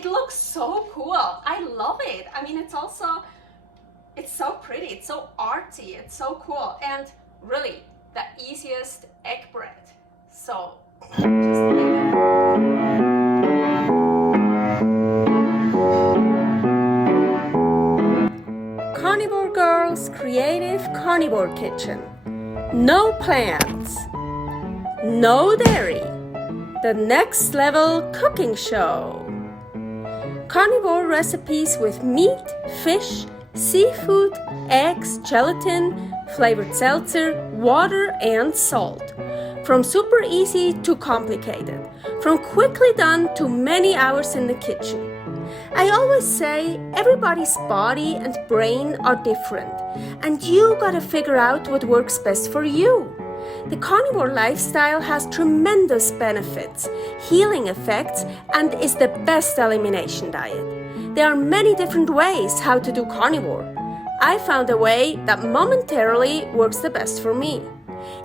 it looks so cool. I love it. I mean, it's so pretty, it's so artsy, it's so cool, and really the easiest egg bread. So just Carnivore Girl's Creative Carnivore Kitchen. No plants, no dairy, the next level cooking show. Carnivore recipes with meat, fish, seafood, eggs, gelatin, flavored seltzer, water and salt. From super easy to complicated, from quickly done to many hours in the kitchen. I always say everybody's body and brain are different, and you gotta figure out what works best for you. The carnivore lifestyle has tremendous benefits, healing effects, and is the best elimination diet. There are many different ways how to do carnivore. I found a way that momentarily works the best for me.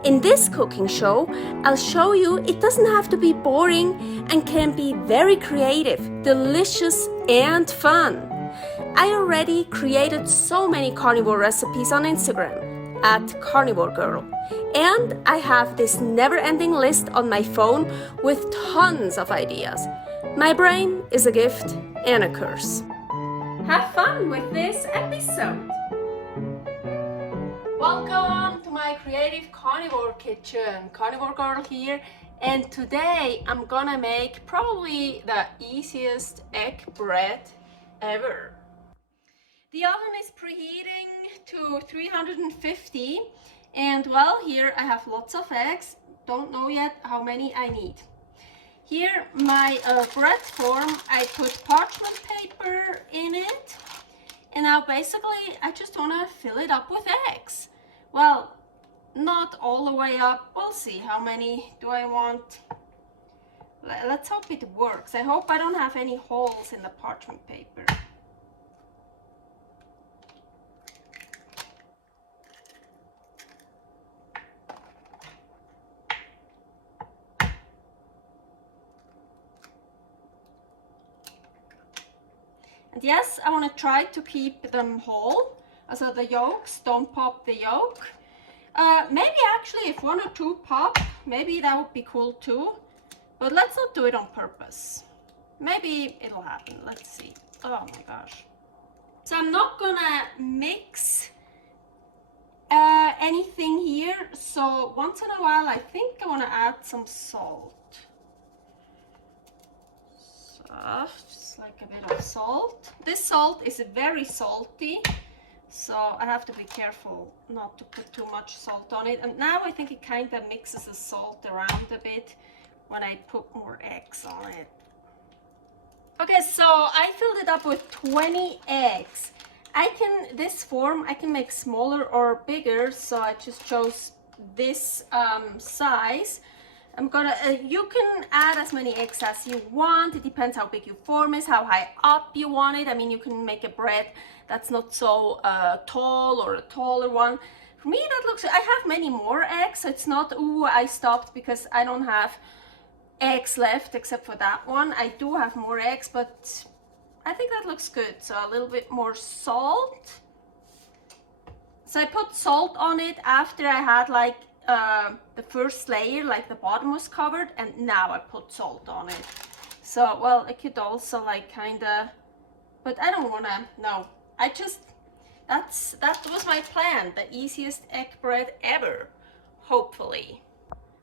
In this cooking show, I'll show you it doesn't have to be boring and can be very creative, delicious, and fun. I already created so many carnivore recipes on Instagram at Carnivore Girl, and I have this never-ending list on my phone with tons of ideas. My brain is a gift and a curse. Have fun with this episode. Welcome to my creative carnivore kitchen. Carnivore Girl here, and today I'm gonna make probably the easiest egg bread ever. The oven is preheating to 350, and well, here I have lots of eggs. Don't know yet how many I need. Here my bread form, I put parchment paper in it, and now basically I just want to fill it up with eggs. Well, not all the way up. We'll see how many do I want. Let's hope it works. I hope I don't have any holes in the parchment paper. And yes, I want to try to keep them whole, so the yolks don't pop the yolk. Maybe actually if one or two pop, maybe that would be cool too, but let's not do it on purpose. Maybe it'll happen, let's see. Oh my gosh. So I'm not gonna mix anything here, so once in a while I think I want to add some salt. Just like a bit of salt. This salt is very salty, so I have to be careful not to put too much salt on it. And now I think it kind of mixes the salt around a bit when I put more eggs on it. Okay, so I filled it up with 20 eggs. This form I can make smaller or bigger, so I just chose this size. You can add as many eggs as you want. It depends how big your form is, how high up you want it. I mean, you can make a bread that's not so tall or a taller one. For me, that looks, I have many more eggs, so it's not, ooh, I stopped because I don't have eggs left except for that one. I do have more eggs, but I think that looks good. So a little bit more salt. So I put salt on it after I had like the first layer, like the bottom was covered, and now I put salt on it. So, well, I could also like kinda, but I don't wanna, no, I just, that was my plan, the easiest egg bread ever, hopefully.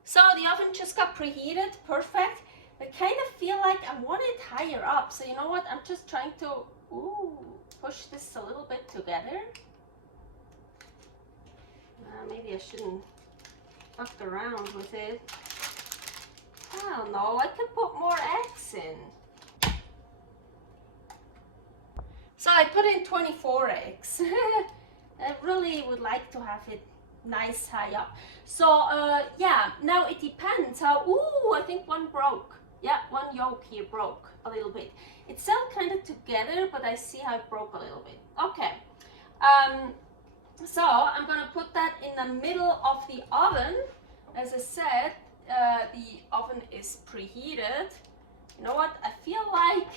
So the oven just got preheated, perfect. I kind of feel like I want it higher up, so you know what, I'm just trying to, push this a little bit together. Maybe I shouldn't fuck around with it. I don't know, I could put more eggs in. So I put in 24 eggs. I really would like to have it nice high up. So yeah, now it depends how, I think one broke. Yeah, one yolk here broke a little bit. It's still kind of together, but I see how it broke a little bit. Okay. So I'm gonna put that in the middle of the oven. As I said, the oven is preheated. You know what? I feel like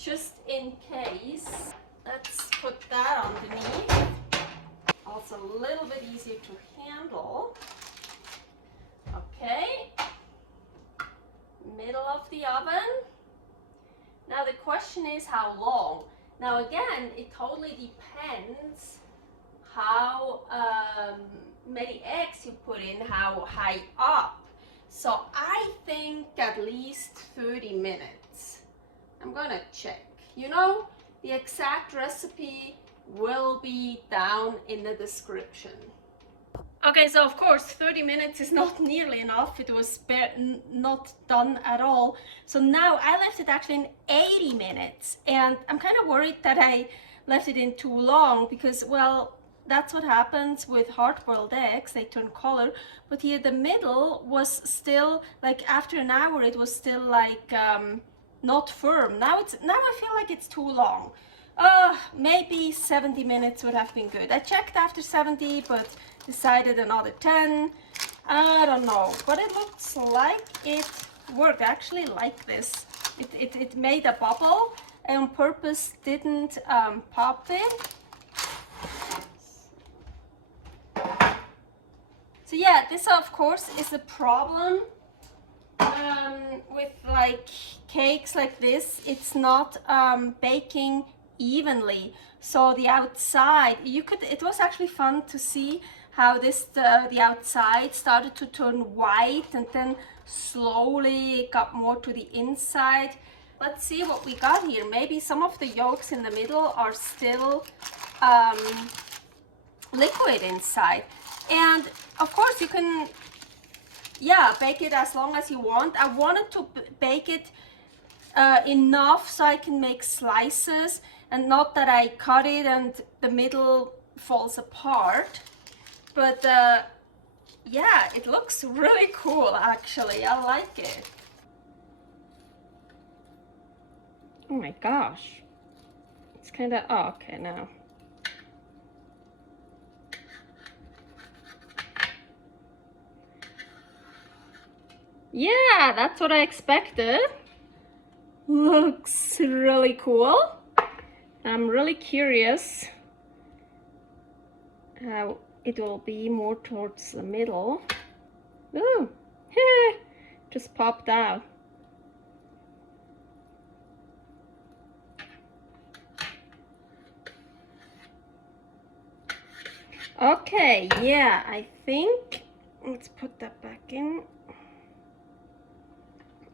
just in case, let's put that underneath. Also a little bit easier to handle. Okay, middle of the oven. Now the question is how long. Now again, it totally depends how many eggs you put in, how high up. So I think at least 30 minutes. I'm gonna check. You know, the exact recipe will be down in the description. Okay, so of course 30 minutes is not nearly enough. It was not done at all. So now I left it actually in 80 minutes, and I'm kind of worried that I left it in too long because, well, that's what happens with hard-boiled eggs. They turn color, but here the middle was still, like after an hour it was still like not firm. Now I feel like it's too long. Maybe 70 minutes would have been good. I checked after 70, but decided another 10. I don't know, but it looks like it worked. I actually like this. It made a bubble and on purpose didn't pop it. So yeah, this of course is a problem with like cakes like this. It's not baking evenly. So the outside, it was actually fun to see how the outside started to turn white and then slowly it got more to the inside. Let's see what we got here. Maybe some of the yolks in the middle are still liquid inside. And of course you can, yeah, bake it as long as you want. I wanted to bake it enough so I can make slices and not that I cut it and the middle falls apart. But yeah, it looks really cool actually. I like it. Oh my gosh. It's kind of, oh, okay, now. Yeah, that's what I expected. Looks really cool. I'm really curious how it will be more towards the middle. Ooh, just popped out. Okay, yeah, I think, let's put that back in.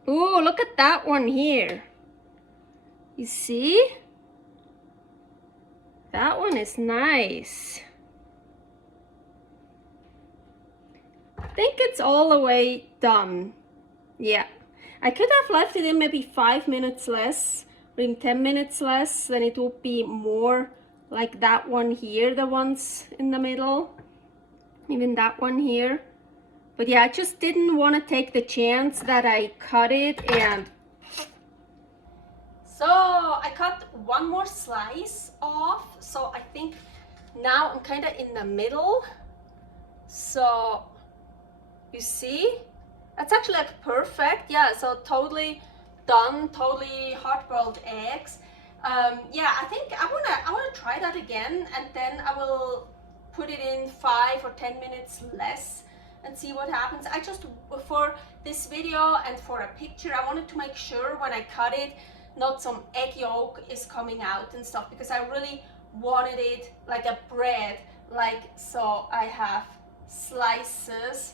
Ooh, look at that one here. You see? That one is nice. I think it's all the way done. Yeah. I could have left it in maybe 5 minutes less, or even 10 minutes less, then it would be more like that one here, the ones in the middle. Even that one here. But yeah, I just didn't want to take the chance that I cut it and... So I cut one more slice off. So I think now I'm kind of in the middle. So you see, that's actually like perfect. Yeah, so totally done, totally hard-boiled eggs. Yeah, I think I wanna try that again, and then I will put it in 5 or 10 minutes less and see what happens. I just, for this video and for a picture, I wanted to make sure when I cut it, not some egg yolk is coming out and stuff, because I really wanted it like a bread, like, so I have slices.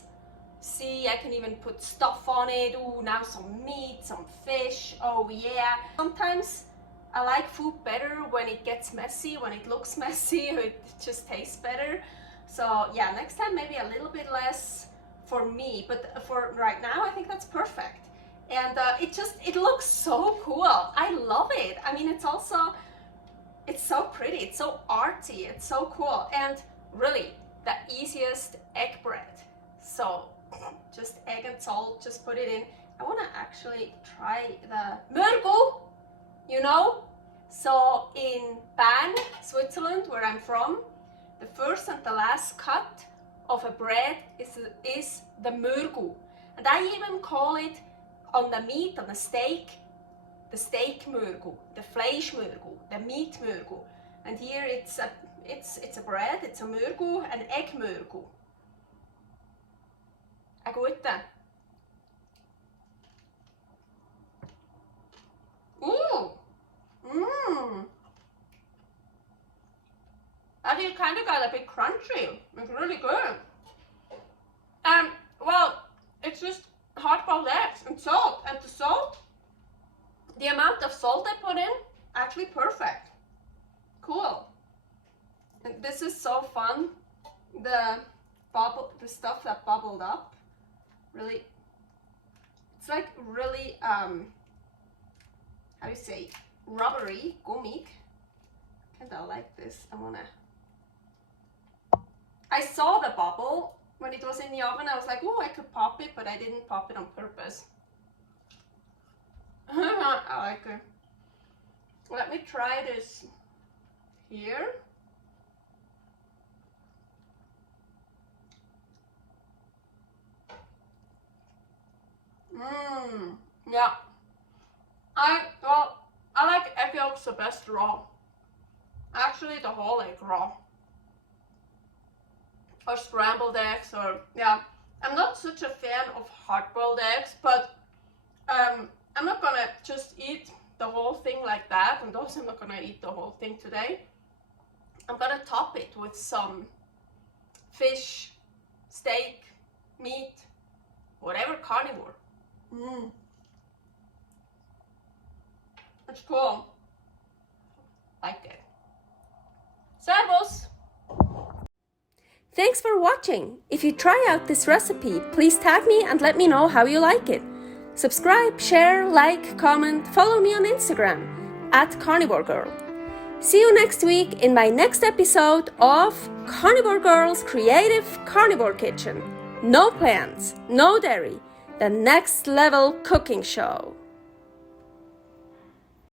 See, I can even put stuff on it. Ooh, now some meat, some fish. Oh yeah. Sometimes I like food better when it gets messy, when it looks messy, it just tastes better. So yeah, next time maybe a little bit less for me, but for right now I think that's perfect. And it looks so cool. I love it. I mean, it's so pretty, it's so artsy, it's so cool, and really the easiest egg bread. So just egg and salt, just put it in. I want to actually try the mörgel, you know. So in Bern, Switzerland, where I'm from, the first and the last cut of a bread is the mörgel, and I even call it on the meat, on the steak, the steakmörgel, the Fleischmörgel, the meatmörgel. And here it's a bread, it's a mörgel, an eggmörgel. A gute. That is kind of got a bit crunchy. It's really good. Well, it's just hard-boiled eggs and salt. And the salt, the amount of salt I put in, actually perfect. Cool. And this is so fun. The stuff that bubbled up, really, it's like really, how do you say, rubbery, gummig. And I like this. I saw the bubble when it was in the oven. I was like, oh, I could pop it, but I didn't pop it on purpose. I like it. Let me try this here. Yeah. I like egg yolks the best raw. Actually, the whole egg raw. Or scrambled eggs, or yeah. I'm not such a fan of hard-boiled eggs, but I'm not gonna just eat the whole thing like that, and also I'm not gonna eat the whole thing today. I'm gonna top it with some fish, steak, meat, whatever carnivore. It's cool. Like it. Servus! Thanks for watching. If you try out this recipe, please tag me and let me know how you like it. Subscribe, share, like, comment, follow me on Instagram @CarnivoreGirl. See you next week in my next episode of Carnivore Girl's Creative Carnivore Kitchen. No plants, no dairy, the next level cooking show.